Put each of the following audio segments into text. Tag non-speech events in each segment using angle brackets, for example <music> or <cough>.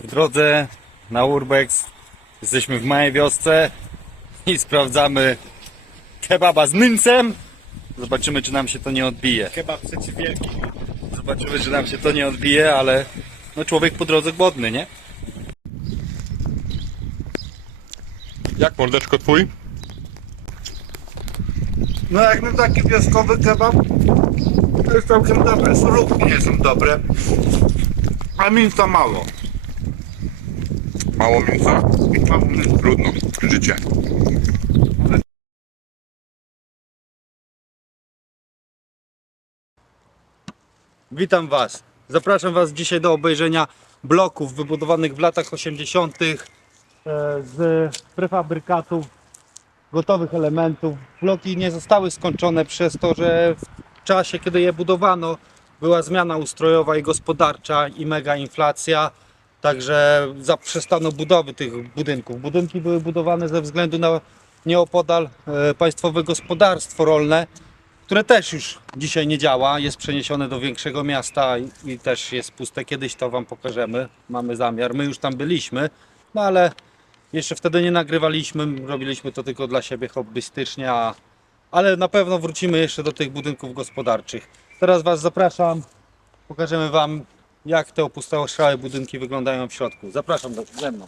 w drodze na Urbex. Jesteśmy w małej wiosce i sprawdzamy kebaba z mincem. Zobaczymy, czy nam się to nie odbije. Kebab trzeci wielki. Zobaczymy, czy nam się to nie odbije, ale no człowiek po drodze głodny, nie? Jak mordeczko twój? No jak na taki wioskowy kebab, to jest całkiem dobre. Surówki nie są dobre, a mięsa mało. Mało mięsa? Mało. Trudno. Życie. Witam Was. Zapraszam Was dzisiaj do obejrzenia bloków wybudowanych w latach 80. e, z prefabrykatów, gotowych elementów. Bloki nie zostały skończone przez to, że w czasie, kiedy je budowano, była zmiana ustrojowa i gospodarcza i mega inflacja. Także zaprzestano budowy tych budynków. Budynki były budowane ze względu na nieopodal e, państwowe gospodarstwo rolne, które też już dzisiaj nie działa, jest przeniesione do większego miasta i, i też jest puste. Kiedyś to Wam pokażemy, mamy zamiar. My już tam byliśmy, no ale jeszcze wtedy nie nagrywaliśmy, robiliśmy to tylko dla siebie hobbystycznie, a, ale na pewno wrócimy jeszcze do tych budynków gospodarczych. Teraz Was zapraszam, pokażemy Wam jak te opustoszałe budynki wyglądają w środku. Zapraszam do, ze mną.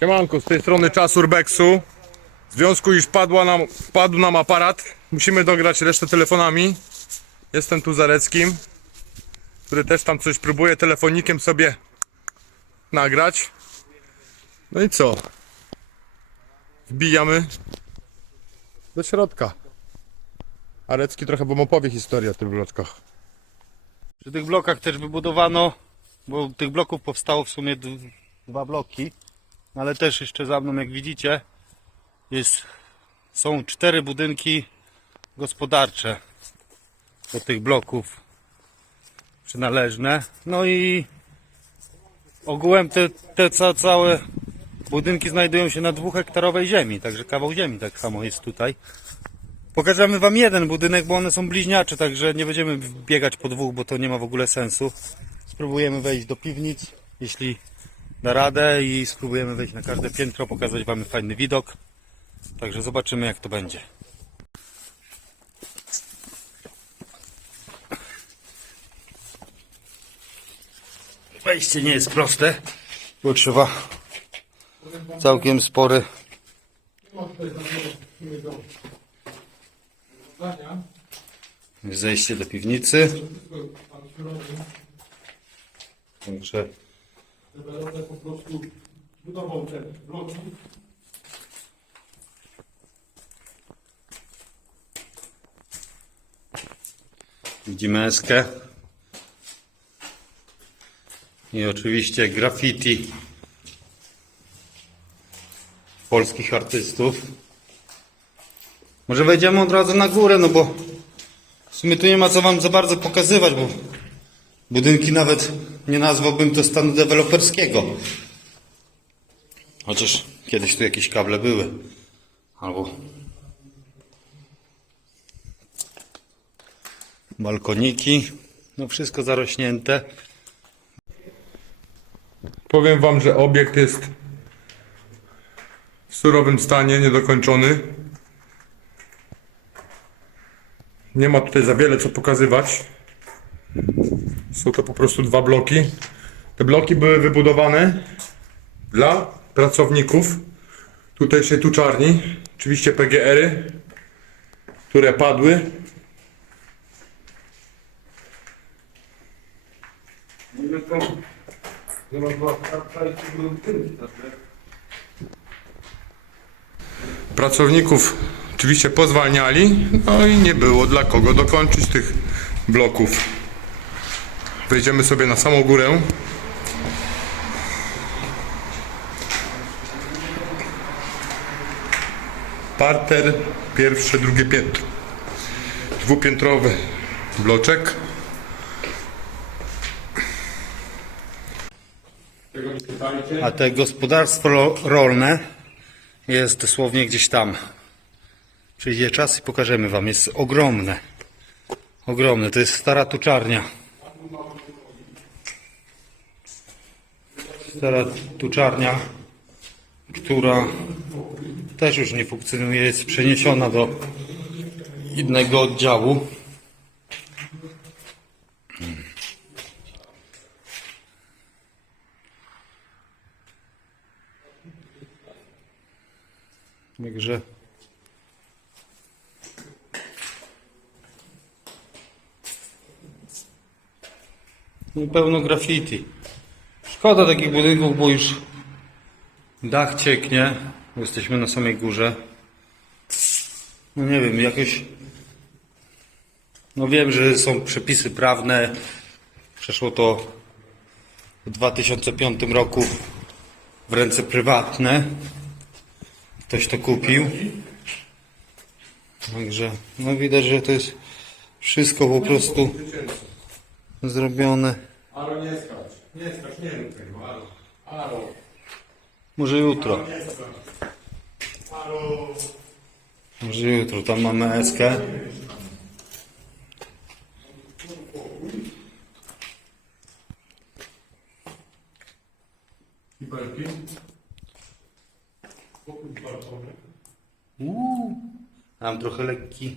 Siemanko, z tej strony czas Urbexu. W związku iż padła nam, wpadł nam aparat, musimy dograć resztę telefonami. Jestem tu Zareckim, który też tam coś próbuje telefonikiem sobie nagrać. No i co? Wbijamy do środka. Arecki trochę wam opowie historię o tych bloczkach. Przy tych blokach też wybudowano, bo tych bloków powstało w sumie dwa bloki, ale też jeszcze za mną, jak widzicie, jest, są cztery budynki gospodarcze do tych bloków przynależne. No i ogółem te, te ca, całe budynki znajdują się na dwuhektarowej ziemi, także kawał ziemi tak samo jest tutaj. Pokażemy Wam jeden budynek, bo one są bliźniacze, także nie będziemy biegać po dwóch, bo to nie ma w ogóle sensu. Spróbujemy wejść do piwnic, jeśli da radę i spróbujemy wejść na każde piętro, pokazać Wam fajny widok. Także zobaczymy jak to będzie. Wejście nie jest proste, bo trzeba całkiem spory zejście do piwnicy. Także deweloper po prostu budował te bloki. widzimy eskę. I oczywiście graffiti polskich artystów. Może wejdziemy od razu na górę, no bo w sumie tu nie ma co wam za bardzo pokazywać, bo budynki nawet nie nazwałbym to stanu deweloperskiego. Chociaż kiedyś tu jakieś kable były. Albo balkoniki. No wszystko zarośnięte. Powiem wam, że obiekt jest w surowym stanie, niedokończony. Nie ma tutaj za wiele co pokazywać. Są to po prostu dwa bloki. Te bloki były wybudowane dla pracowników tutejszej tuczarni. Oczywiście PGR-y, które padły. Pracowników oczywiście pozwalniali, no i nie było dla kogo dokończyć tych bloków. Wejdziemy sobie na samą górę. Parter, pierwsze, drugie piętro. Dwupiętrowy bloczek. A te gospodarstwo ro- rolne jest dosłownie gdzieś tam. Przyjdzie czas i pokażemy Wam. Jest ogromne. Ogromne. To jest stara tuczarnia. Stara tuczarnia, która też już nie funkcjonuje. Jest przeniesiona do innego oddziału. Także no, pełno graffiti. Szkoda takich budynków, bo już dach cieknie. bo Jesteśmy na samej górze. No nie wiem, jakoś. No wiem, że są przepisy prawne. Przeszło to w 2005 roku w ręce prywatne. Ktoś to kupił. Także no widać, że to jest wszystko po prostu zrobione. Nie skacz. Nie rób tego, Aro. Aro. Może jutro. Aro. Może jutro. Tam mamy eskę. Kibelki. Mam trochę lekki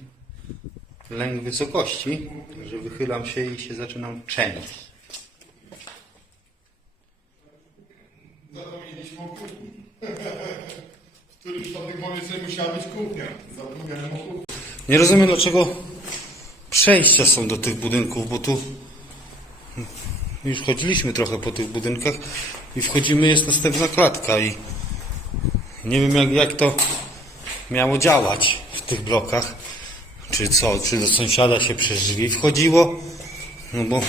lęk wysokości, że wychylam się i się zaczynam czenić. Zapomnieliśmy o kuchni. W którymś w tym momencie musiała być kuchnia. Zapomniałem o kuchni. Nie rozumiem dlaczego przejścia są do tych budynków, bo tu już chodziliśmy trochę po tych budynkach i wchodzimy, jest następna klatka i nie wiem jak, jak to miało działać w tych blokach. Czy co, czy do sąsiada się przez drzwi wchodziło? No bo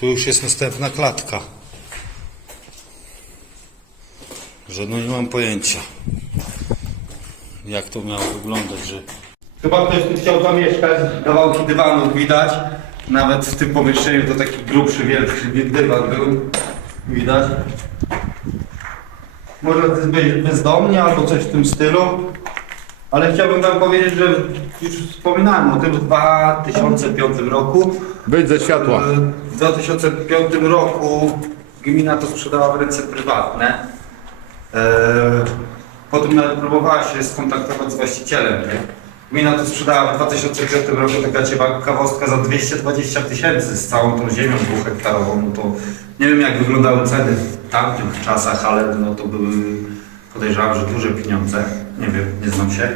tu już jest następna klatka. Że no nie mam pojęcia jak to miało wyglądać, że... Chyba ktoś tu chciał zamieszkać, kawałki dywanów widać. Nawet w tym pomieszczeniu to taki grubszy, wielki dywan był. Widać. Może to jest być bezdomnie albo coś w tym stylu. Ale chciałbym wam powiedzieć, że już wspominałem o tym w 2005 roku. Wyjdź ze światła. W 2005 roku gmina to sprzedała w ręce prywatne. E, Potem nawet próbowała się skontaktować z właścicielem. Nie? Gmina to sprzedała w 2005 roku taka ciekawostka za 220 tysięcy z całą tą ziemią dwuhektarową. No to nie wiem jak wyglądały ceny w tamtych czasach, ale no to były podejrzewam, że duże pieniądze. Nie wiem, nie znam się.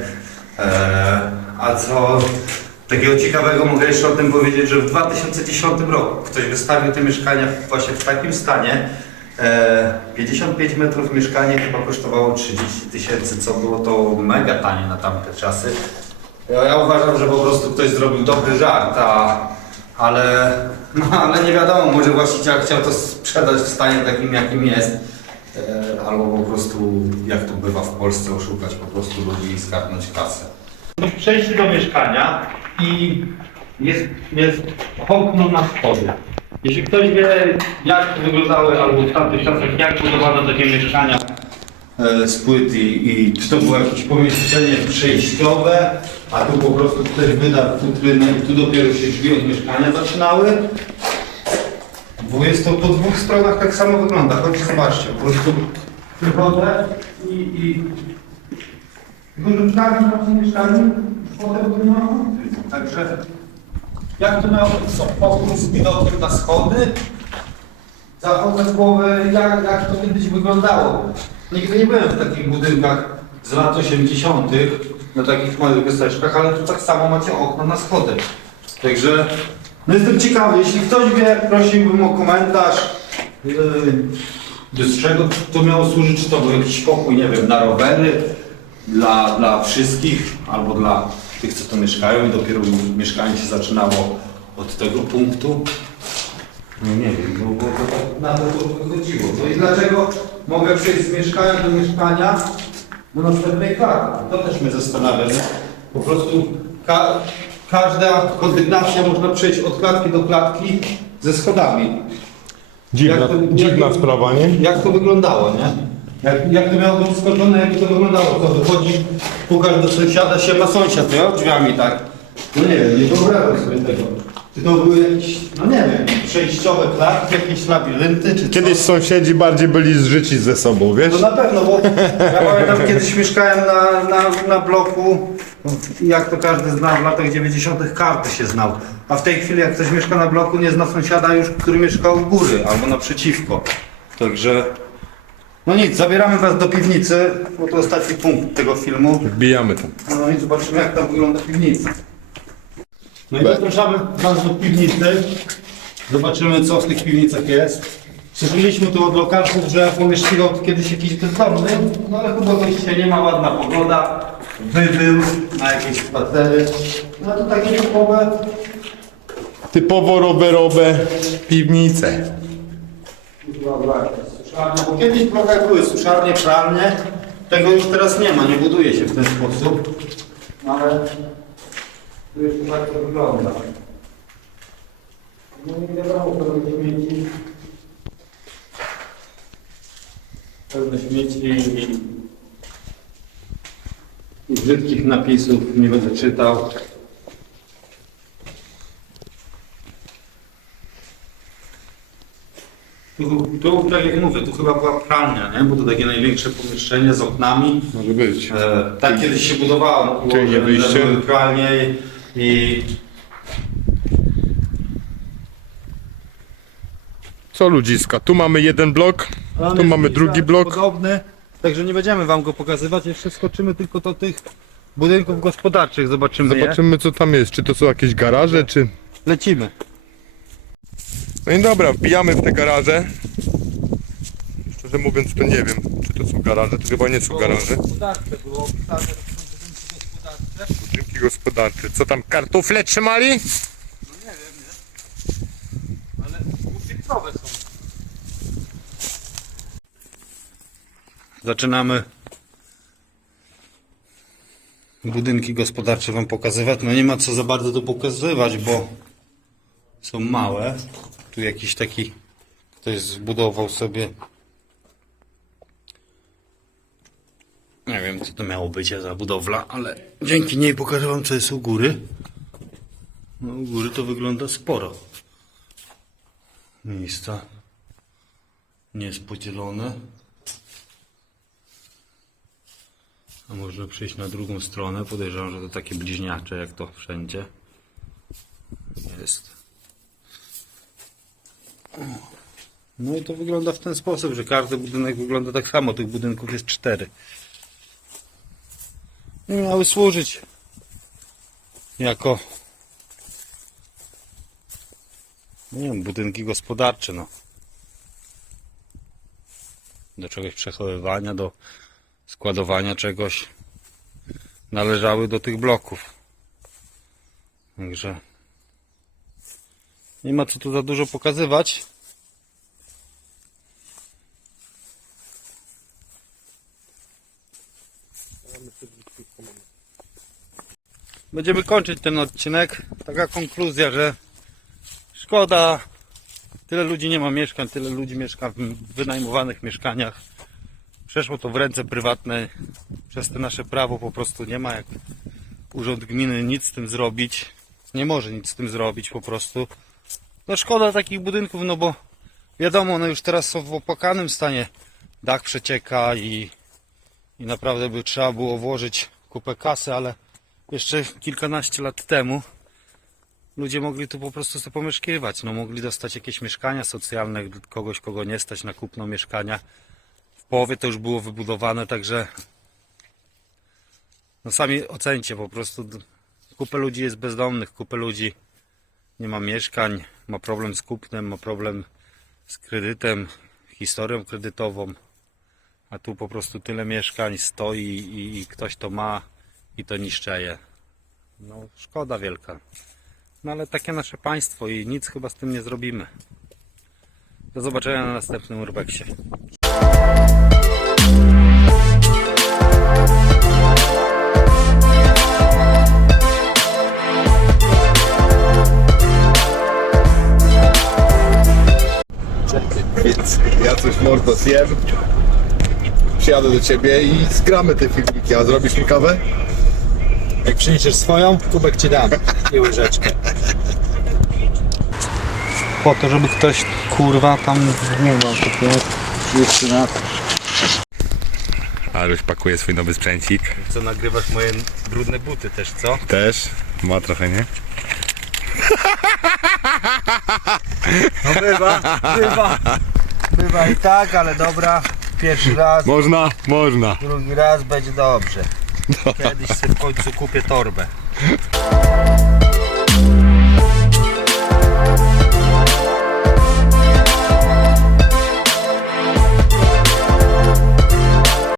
E, a co takiego ciekawego mogę jeszcze o tym powiedzieć, że w 2010 roku ktoś wystawił te mieszkania właśnie w takim stanie. E, 55 metrów mieszkanie chyba kosztowało 30 tysięcy, co było to mega tanie na tamte czasy. Ja, uważam, że po prostu ktoś zrobił dobry żart, a, ale, no, ale nie wiadomo, może właściciel chciał to sprzedać w stanie takim jakim jest. E, albo po prostu, jak to bywa w Polsce, oszukać po prostu ludzi i skarnąć kasę. Przejście do mieszkania i jest, jest okno na schody. Jeśli ktoś wie, jak wyglądały, albo w tamtych czasach, jak budowano takie mieszkania e, z płyt i, i czy to było jakieś pomieszczenie przejściowe, a tu po prostu ktoś wydał futrynę i tu dopiero się drzwi od mieszkania zaczynały, bo jest to po dwóch stronach tak samo wygląda. Chodźcie, zobaczcie, po prostu przychodzę i... i tylko, że mieszkanie, właśnie mieszkanie, potem nie ma Także Jak to miało być? Pokój z widokiem na schody? Zachodzę w głowę, jak, jak to kiedyś wyglądało. Nigdy nie byłem w takich budynkach z lat 80., na takich małych wysteczkach, ale tu tak samo macie okno na schody. Także no jestem ciekawy, jeśli ktoś wie, prosiłbym o komentarz. Yy, z czego to miało służyć? Czy to był jakiś pokój, nie wiem, na rowery, dla, dla wszystkich, albo dla tych, co tu mieszkają i dopiero mieszkanie się zaczynało od tego punktu. No nie wiem, bo, bo to tak na to wychodziło. No i dlaczego mogę przejść z mieszkania do mieszkania, no na przykład. To też mnie zastanawia, że po prostu ka każda kondygnacja można przejść od klatki do klatki ze schodami. Dziwna, to- dziwna jak- sprawa, nie? Jak to wyglądało, nie? Jak, jak to miało być skoczone, jakby to wyglądało, to wychodzi, pukasz do sąsiada, się ma sąsiad, nie? Drzwiami tak. No nie wiem, nie wyobrażam sobie tego. Czy to były jakieś, no nie wiem, przejściowe klatki, jakieś labirynty, czy co? Kiedyś sąsiedzi bardziej byli zżyci ze sobą, wiesz? No na pewno, bo ja pamiętam kiedyś mieszkałem na, na, na bloku, jak to każdy zna, w latach 90. każdy się znał. A w tej chwili jak ktoś mieszka na bloku, nie zna sąsiada już, który mieszkał u góry albo naprzeciwko. Także, no nic, zabieramy Was do piwnicy, bo to ostatni punkt tego filmu. Wbijamy tam. No i zobaczymy jak tam wygląda piwnica. No i zapraszamy Was do piwnicy. Zobaczymy co w tych piwnicach jest. Słyszeliśmy tu od lokalców, że pomieszkiwał tu kiedyś jakiś bezdomny, no ale chyba go dzisiaj nie ma, ładna pogoda. Wybył na jakieś spacery. No to takie typowe. Typowo rowerowe piwnice. Suszarnie, bo kiedyś trochę były suszarnie, pralnie. Tego już teraz nie ma, nie buduje się w ten sposób. No ale tu już tak to wygląda. No i wiadomo, pełne śmieci. Pełne śmieci i, i brzydkich napisów nie będę czytał. Tu, tu, tak jak mówię, tu chyba była pralnia, nie? Bo to takie największe pomieszczenie z oknami. Może być. E, tak kiedyś się budowało, było, Czyli nie że- wyjście? były pralnie i Co ludziska? Tu mamy jeden blok, tu mamy drugi blok. Podobny, także nie będziemy wam go pokazywać, jeszcze skoczymy tylko do tych budynków gospodarczych, zobaczymy je. Zobaczymy co tam jest. Czy to są jakieś garaże, czy... Lecimy. No i dobra, wbijamy w te garaże. Szczerze mówiąc to nie wiem, czy to są garaże. To chyba nie są garaże. Gospodarcze było opisane, że to są budynki gospodarcze. Budynki gospodarcze. Co tam, kartofle trzymali? Ale dwupiętrowe są. Zaczynamy budynki gospodarcze wam pokazywać. No nie ma co za bardzo tu pokazywać, bo są małe. Tu jakiś taki ktoś zbudował sobie nie wiem co to miało być za budowla, ale dzięki niej pokażę wam co jest u góry. No u góry to wygląda sporo miejsca nie jest podzielone. A można przejść na drugą stronę. Podejrzewam, że to takie bliźniacze jak to wszędzie jest. No i to wygląda w ten sposób, że każdy budynek wygląda tak samo. Tych budynków jest cztery. I miały służyć jako nie wiem, budynki gospodarcze, no. Do czegoś przechowywania, do składowania czegoś należały do tych bloków. Także nie ma co tu za dużo pokazywać. Będziemy kończyć ten odcinek. Taka konkluzja, że Szkoda. Tyle ludzi nie ma mieszkań, tyle ludzi mieszka w wynajmowanych mieszkaniach. Przeszło to w ręce prywatne. Przez te nasze prawo po prostu nie ma jak urząd gminy nic z tym zrobić. Nie może nic z tym zrobić po prostu. No szkoda takich budynków, no bo wiadomo, one już teraz są w opłakanym stanie. Dach przecieka i, i naprawdę by trzeba było włożyć kupę kasy, ale jeszcze kilkanaście lat temu ludzie mogli tu po prostu sobie pomieszkiwać. No, mogli dostać jakieś mieszkania socjalne, kogoś, kogo nie stać na kupno mieszkania. W połowie to już było wybudowane, także no sami ocencie po prostu. Kupę ludzi jest bezdomnych, kupę ludzi nie ma mieszkań, ma problem z kupnem, ma problem z kredytem, historią kredytową. A tu po prostu tyle mieszkań stoi i, i ktoś to ma i to niszczeje. No szkoda wielka. No ale takie nasze państwo i nic chyba z tym nie zrobimy. Do zobaczenia na następnym urbeksie. Zjem, przyjadę do ciebie i zgramy te filmiki, a zrobisz mi kawę? Jak przyniesiesz swoją, kubek ci dam i łyżeczkę. Po to, żeby ktoś kurwa tam nie mam jeszcze raz. Aluś pakuje swój nowy sprzęcik. Co nagrywasz moje brudne buty też, co? Też. Ma trochę, nie? No bywa, bywa. Bywa i tak, ale dobra. Pierwszy raz, Można, można. drugi raz będzie dobrze. <laughs> Kiedyś sobie w końcu kupię torbę.